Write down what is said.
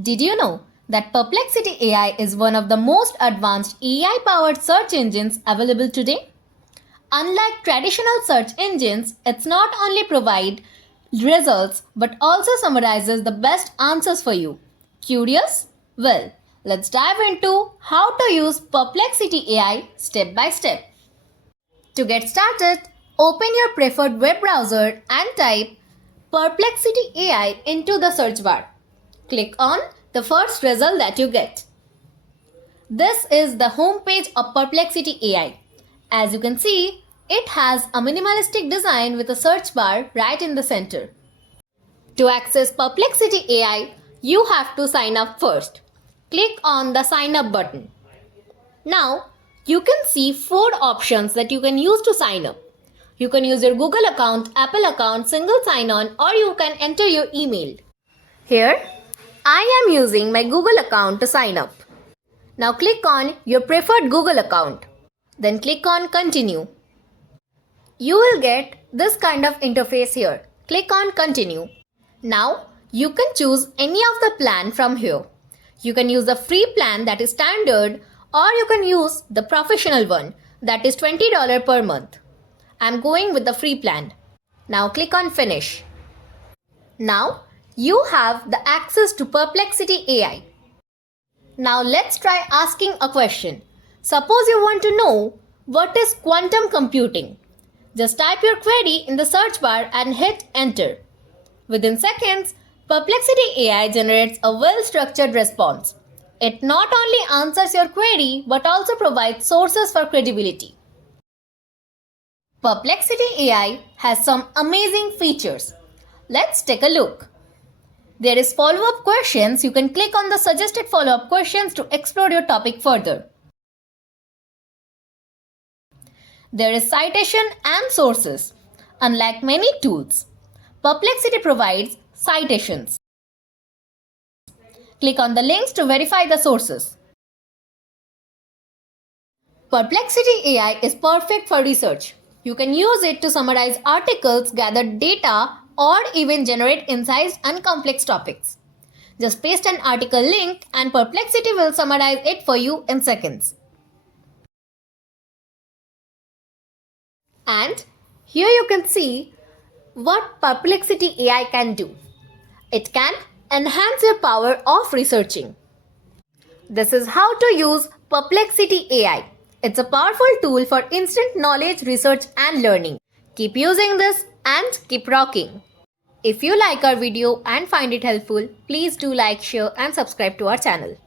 Did you know that Perplexity AI is one of the most advanced AI-powered search engines available today? Unlike traditional search engines, it's not only provide results but also summarizes the best answers for you. Curious? Well, let's dive into how to use Perplexity AI step by step. To get started, open your preferred web browser and type Perplexity AI into the search bar. Click on the first result that you get. This is the home page of Perplexity AI. As you can see, it has a minimalistic design with a search bar right in the center. To access Perplexity AI, you have to sign up first. Click on the sign up button. Now, you can see 4 options that you can use to sign up. You can use your Google account, Apple account, single sign-on, or you can enter your email. Here, I am using my Google account to sign up. Now click on your preferred Google account. Then click on Continue. You will get this kind of interface here. Click on Continue. Now, you can choose any of the plan from here. You can use the free plan that is standard, or you can use the professional one that is $20 per month. I'm going with the free plan. Now click on Finish. Now you have the access to Perplexity AI. Now let's try asking a question. Suppose you want to know what is quantum computing. Just type your query in the search bar and hit enter. Within seconds, Perplexity AI generates a well-structured response. It not only answers your query but also provides sources for credibility. Perplexity AI has some amazing features. Let's take a look. There is follow-up questions. You can click on the suggested follow-up questions to explore your topic further. There is citation and sources. Unlike many tools, Perplexity provides citations. Click on the links to verify the sources. Perplexity AI is perfect for research. You can use it to summarize articles, gather data, or even generate insights on complex topics. Just paste an article link and Perplexity will summarize it for you in seconds. And here you can see what Perplexity AI can do. It can enhance your power of researching. This is how to use Perplexity AI. It's a powerful tool for instant knowledge, research and learning. Keep using this and keep rocking. If you like our video and find it helpful, please do like, share and subscribe to our channel.